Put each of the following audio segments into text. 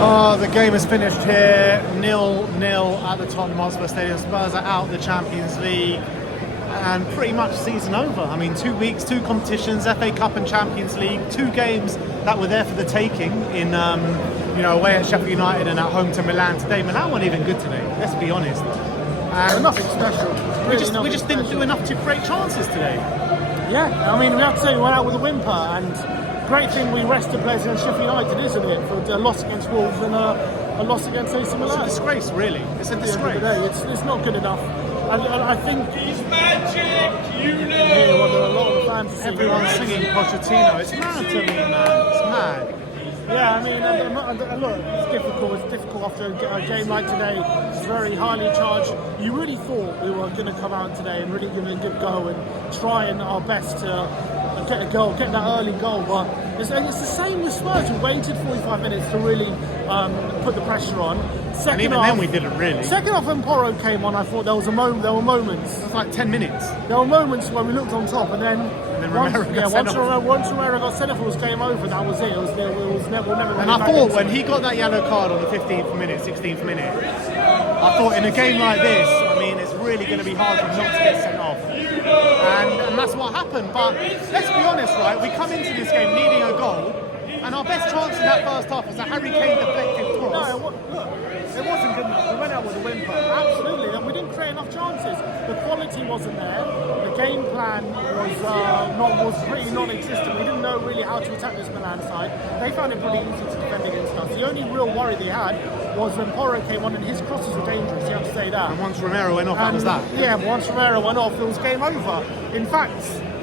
Oh, the game is finished here, 0-0 at the Tottenham Hotspur Stadium. Spurs are out the Champions League and pretty much season over. I mean, 2 weeks, 2 competitions, FA Cup and Champions League, 2 games that were there for the taking in, away at Sheffield United and at home to Milan today. Milan weren't even good today, let's be honest. And nothing special. Really we just didn't do enough to create chances today. Yeah, I mean, we have to say we went out with a whimper, and great thing we rested players against Sheffield United, isn't it? For a loss against Wolves and a loss against AC Milan. It's a disgrace, really. It's a disgrace. It's not good enough. And I think It's magic, you know. yeah, well, there are a lot of fans. Everyone's singing Pochettino. It's mad to me, man. It's mad. Yeah, I mean, and look, it's difficult. It's difficult after a game like today. It's very highly charged. You really thought we were going to come out today and really give it a good go and try our best to get a goal, get that early goal. But it's the same with Spurs. We waited 45 minutes to really put the pressure on. And even then we didn't really. Second half when Porro came on, I thought there was a moment. There were moments. It was like 10 minutes. There were moments when we looked on top, and then once Romero got sent off, it was game over. That was it. It was never. And I thought when he got that yellow card on the 15th minute, 16th minute, I thought in a game like this, I mean, it's really going to be hard for him not to get sent off. And that's what happened. But let's be honest, right? We come into this game needing a goal, and our best chance in that first half was a Harry Kane deflected cross. No, look, it wasn't good enough. We went out with a whimper. Absolutely. And we didn't create enough chances. The quality wasn't there. The game plan was pretty non-existent. We didn't know really how to attack this Milan side. They found it pretty easy to defend against us. The only real worry they had was when Porro came on and his crosses were dangerous. You have to say that. And once Romero went off, that was that. Yeah, once Romero went off, it was game over. In fact,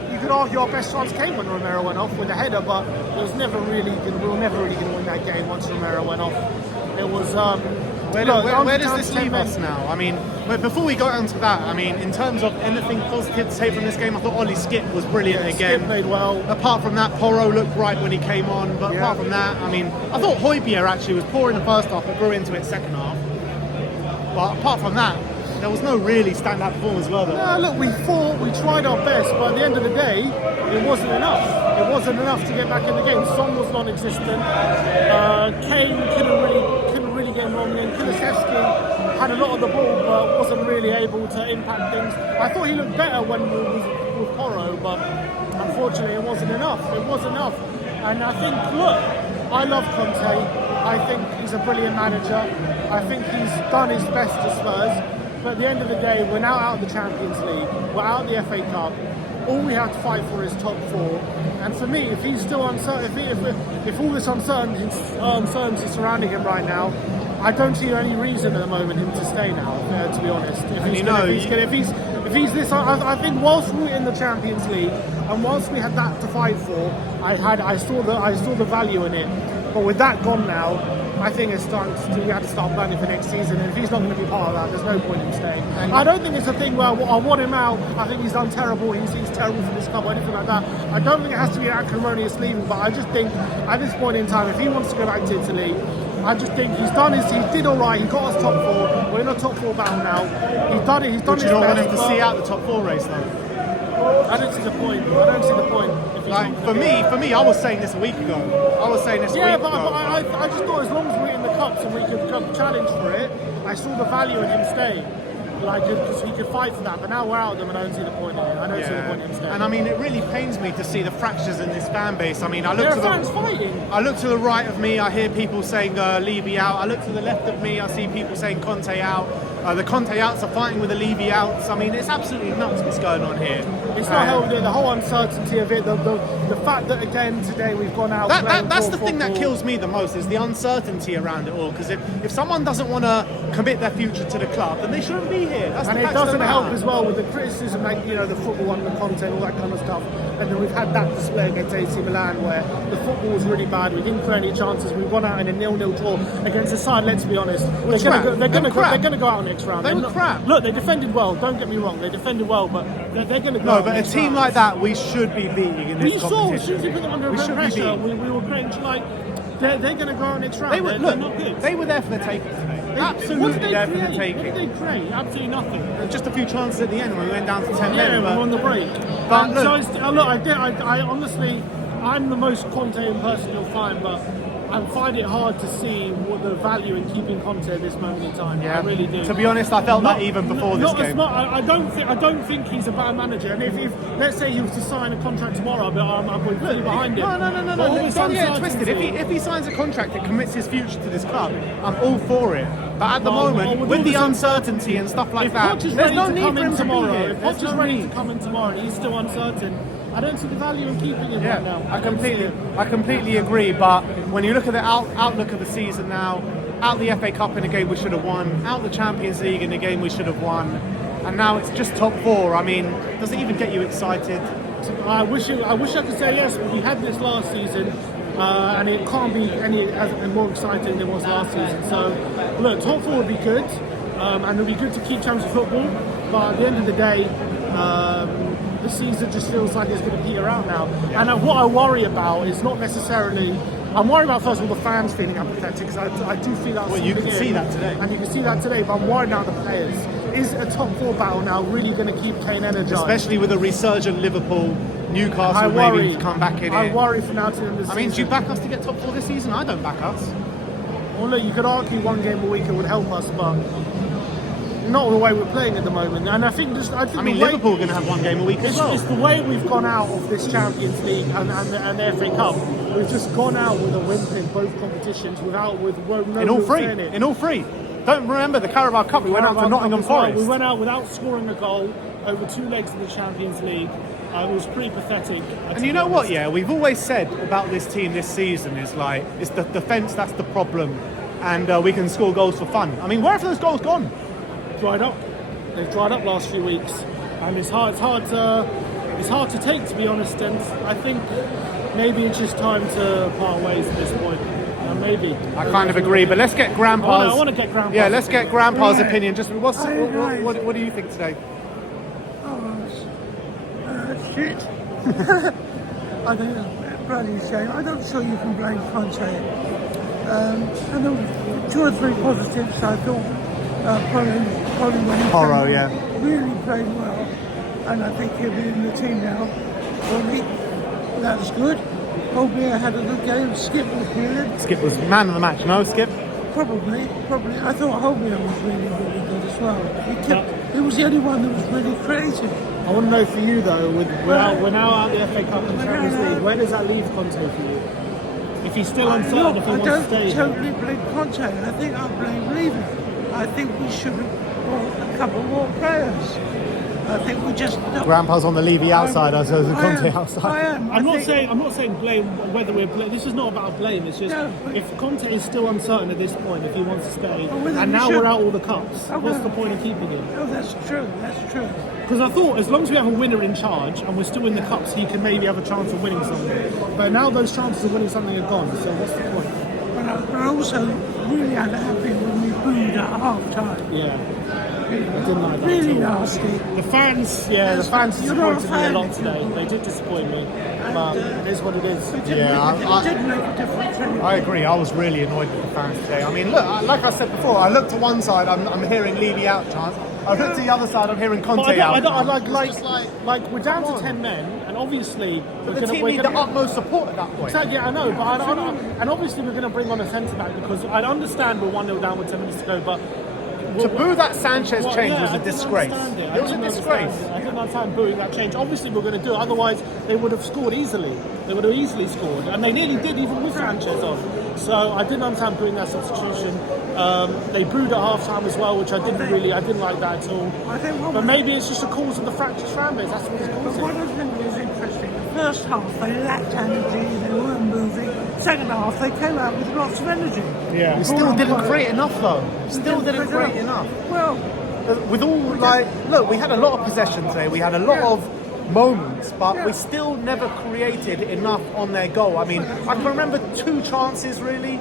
you could argue our best chance came when Romero went off with a header, but we were never really going to win that game once Romero went off. It was. Where does this leave us now? I mean, before we go on to that, I mean, in terms of anything positive to take from this game, I thought Ollie Skip was brilliant again. Skip played well. Apart from that, Porro looked right when he came on, but apart from that, I mean, I thought Højbjerg actually was poor in the first half, but grew into it second half. But apart from that, there was no really stand-up performance, were there? No, look, we fought, we tried our best, but at the end of the day, it wasn't enough. It wasn't enough to get back in the game. Son was non-existent. Kane couldn't really get involved in. Kulusevski had a lot of the ball, but wasn't really able to impact things. I thought he looked better when we was with Porro, but unfortunately, it wasn't enough. It wasn't enough. And I think, look, I love Conte. I think he's a brilliant manager. I think he's done his best to Spurs. But at the end of the day, we're now out of the Champions League, we're out of the FA Cup. All we have to fight for is top 4. And for me, if he's still uncertain, if all this uncertainty surrounding him right now, I don't see any reason at the moment him to stay now. To be honest, if he's this, I think whilst we were in the Champions League and whilst we had that to fight for, I saw the value in it. But with that gone now, I think we have to start planning for next season. And if he's not going to be part of that, there's no point in staying. I don't think it's a thing where I want him out. I think he's done terrible. He's terrible for this club or anything like that. I don't think it has to be acrimonious leaving. But I just think at this point in time, if he wants to go back to Italy, I just think he did all right. He got us top 4. We're in a top 4 battle now. He's done it. He's done his best. You don't want him to see out the top 4 race though. I don't see the point. For me, I was saying this a week ago. Yeah, but I just thought as long as we're in the cups and we could challenge for it, I saw the value in him staying. Because he could fight for that, but now we're out of them and I don't see the point in it. I don't see the point in him staying. And I mean, it really pains me to see the fractures in this fan base. I mean, there are fans fighting. I look to the right of me, I hear people saying Levy out. I look to the left of me, I see people saying Conte out. The Conte outs are fighting with the Levy outs. I mean, it's absolutely nuts what's going on here. It's not healthy, the whole uncertainty of it, the fact that again today we've gone out. That's the thing that kills me the most is the uncertainty around it all. Because if someone doesn't want to commit their future to the club, then they shouldn't be here. And it doesn't help as well with the criticism, like the football and the content, all that kind of stuff. And then we've had that display against AC Milan where the football was really bad. We didn't create any chances. We won out in a 0-0 draw against a side. Let's be honest, they're going to go out next round. They were crap. Look, they defended well. Don't get me wrong, they defended well, but they're going to go. No, but a team like that, we should be beating in this competition. As soon as we put them under pressure, we were creating they're going to go out next round. They're not good. They were there for the taking today. Absolutely there for the taking. What did they create? Absolutely nothing. Just a few chances at the end when we went down to 10 men. Yeah, we were on the break. But look, I honestly, I'm the most Conte person you'll find, but I find it hard to see what the value in keeping Conte at this moment in time. I really do. To be honest, I felt that even before this game. I don't think he's a bad manager. And if let's say he was to sign a contract tomorrow, but I'm going fully behind him. No. Don't get it twisted. If he signs a contract that commits his future to this club, I'm all for it. But at the moment, with the uncertainty and stuff like that, there's no need for him to be here. If Poch is ready to come in tomorrow and he's still uncertain, I don't see the value in keeping him right now. I completely agree. But when you look at the outlook of the season now, out the FA Cup in a game we should have won, out the Champions League in a game we should have won, and now it's just top four. I mean, does it even get you excited? I wish I could say yes, but we had this last season. And it can't be any more exciting than it was last season. So, look, top four would be good, and it would be good to keep Champions football. But at the end of the day, the season just feels like it's going to peter out now. And what I worry about is not necessarily. I'm worried about, first of all, the fans feeling apathetic, because I do feel that. Well, you can see that today. And you can see that today, but I'm worried about the players. Is a top four battle now really going to keep Kane energized? Especially with a resurgent Liverpool, Newcastle maybe to come back in I here. worry for now to the end of the season. I mean, do you back us to get top four this season? I don't back us. Well, look, you could argue one game a week it would help us, but not the way we're playing at the moment. And I think Liverpool are going to have one game a week as well. It's the way we've gone out of this Champions League and the FA Cup. We've just gone out with a win in both competitions in all three. Don't remember the Carabao Cup. We went out to Nottingham Forest. We went out without scoring a goal over 2 legs in the Champions League. It was pretty pathetic. And you know what? Yeah, we've always said about this team this season is like it's the defence that's the problem, and we can score goals for fun. I mean, where have those goals gone? Dried up. They've dried up last few weeks, and it's hard to take, to be honest. And I think maybe it's just time to part ways at this point. Maybe. I kind of agree, but let's get Grandpa's. I want to get Grandpa's. Yeah, let's get Grandpa's opinion. Just what do you think today? Shit. I think it's a bloody shame. I'm not sure you can blame Conte. And there were 2 or 3 positives. I thought Porro really played well, and I think he'll be in the team now. Probably that's good. Holbeer had a good game. Skip was brilliant. Skip was man of the match. No, Skip. Probably. I thought Holbeer was really good as well. He was the only one that was really creative. I want to know for you though, we're now out the FA Cup and Champions League. Where does that leave Conte for you? If he's still uncertain if he wants to stay. I don't totally blame Conte. I think I blame Levy. I think we should have bought a couple more players. I think we just. Grandpa's on the Levy outside, as the Conte outside. I am. I'm not saying blame whether we're. This is not about blame. It's just if Conte is still uncertain at this point if he wants to stay, and now we're out all the cups. What's the point of keeping him? Oh, that's true. That's true. Because I thought as long as we have a winner in charge and we're still in the cups, he can maybe have a chance of winning something. But now those chances of winning something are gone. So what's the point? But I'm also really unhappy when we booed at half time. Yeah. I didn't like that. Really nasty. The fans disappointed me a lot today. They did disappoint me, but it is what it is. It did make a difference. I agree. I was really annoyed with the fans today. I mean, look, like I said before, I looked to one side, I'm hearing Levy out chance. I looked to the other side, I'm hearing Conte out. Like we're down to 10 men, and obviously the team need the utmost support at that point. Exactly, I know, but and obviously we're going to bring on a centre back because I understand we're 1-0 down with 10 minutes to go, but. To boo that Sanchez change was a disgrace. It was a disgrace. I didn't understand booing that change. Obviously, we're going to do it. Otherwise, they would have scored easily. They would have easily scored, and they nearly did, even with Sanchez on. So I didn't understand booing that substitution. They booed at half time as well, which I didn't like that at all. But maybe it's just a cause of the fractious fan base. That's what it's causing. One of them was interesting. The first half, they lacked energy. They weren't moving. Second half, they came out with lots of energy. Yeah. We still didn't create enough, though. Still didn't create enough. Well, with all look, we had a lot of possession today. We had a lot of moments, but we still never created enough on their goal. I mean, I can remember 2 chances really,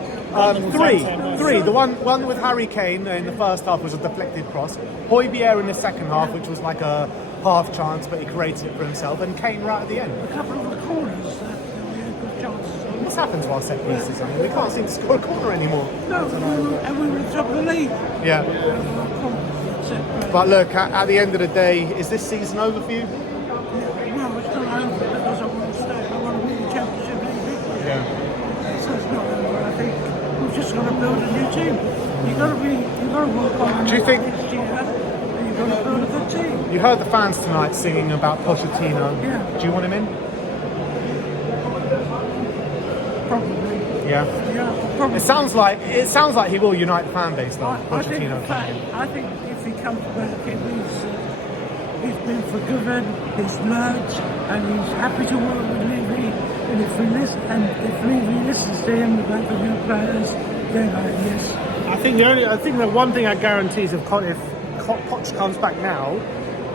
three. The one with Harry Kane in the first half was a deflected cross. Højbjerg in the second half, which was like a half chance, but he created it for himself, and Kane right at the end. a couple of the corners, we had good chances. What's happened to our set pieces? I mean, we can't seem to score a corner anymore. No, and we were at the top of the league. Yeah. But look, at the end of the day, is this season over for you? Well, it's not over because I want to stay. I want to win the Championship League. Yeah. So it's not over. I think build a new team. You got to work on. Do you think- next year? You got to build a good team. You heard the fans tonight singing about Pochettino. Yeah. Do you want him in? Probably. Yeah. Yeah, probably. It sounds like he will unite the fan base though. I think, Pochettino coming in. I think if he comes back, he's been forgiven, he's learned, and he's happy to work with Levy. And if Levy listens to him about the new players, then yes. I think the one thing I guarantee is if Poch comes back now,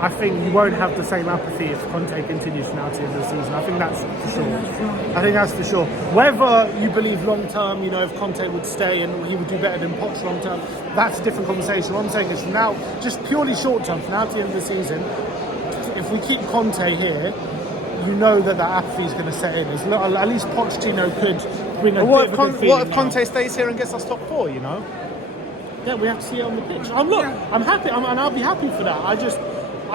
I think you won't have the same apathy if Conte continues now to the end of the season. I think that's for sure. I think that's for sure. Whether you believe long term, if Conte would stay and he would do better than Poch long term, that's a different conversation. What I'm saying is from now, just purely short term, from now to the end of the season, if we keep Conte here, you know that apathy is going to set in. At least Pochettino could bring a What different if feeling now. Conte stays here and gets us top 4? Yeah, we have to see it on the pitch. I'm happy, and I'll be happy for that. I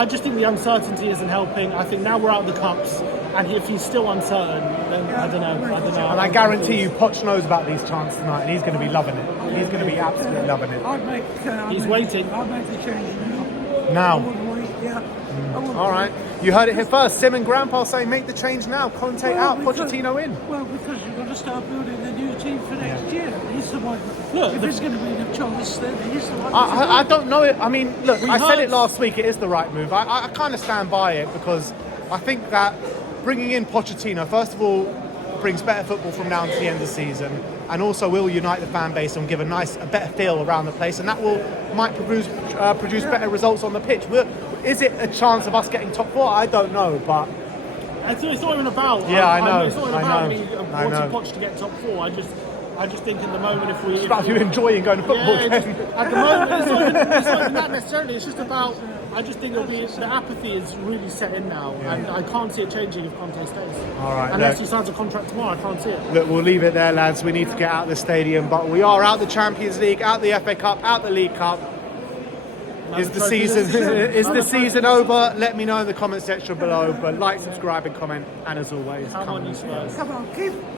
just think the uncertainty isn't helping. I think now we're out of the cups, and if he's still uncertain, then I don't know. And I guarantee you, Poch knows about these chants tonight, and he's going to be loving it. He's going to be absolutely loving it. He's waiting. I'd make the change now. Now. I would wait, yeah. I would All right, you heard it here first. Sim and Grandpa say make the change now. Conte out, Pochettino in. Well, because you've got to start building the new team for next year. He's the one. Look, if it's going to be the choice, then he's the one. I don't know it. I mean, look, I said heard- it last week. It is the right move. I kind of stand by it because I think that bringing in Pochettino, first of all, brings better football from now to the end of the season, and also will unite the fan base and give a better feel around the place, and that might produce better results on the pitch. Is it a chance of us getting top 4? I don't know, but It's not even about. Yeah, I know, It's not even I about know, me I know. wanting Poch to get top 4. I just think in the moment if we. it's about you enjoying going to football Yeah, games. at the moment, it's not even that necessarily. It's just about. I just think the apathy is really set in now, and I can't see it changing if Conte stays. All right, Unless look. he signs a contract tomorrow, I can't see it. Look, we'll leave it there, lads. We need to get out of the stadium, but we are out the Champions League, out the FA Cup, out the League Cup. Is the season over? Let me know in the comment section below. But like, subscribe, and comment. And as always, Come on, you Spurs. Come on, keep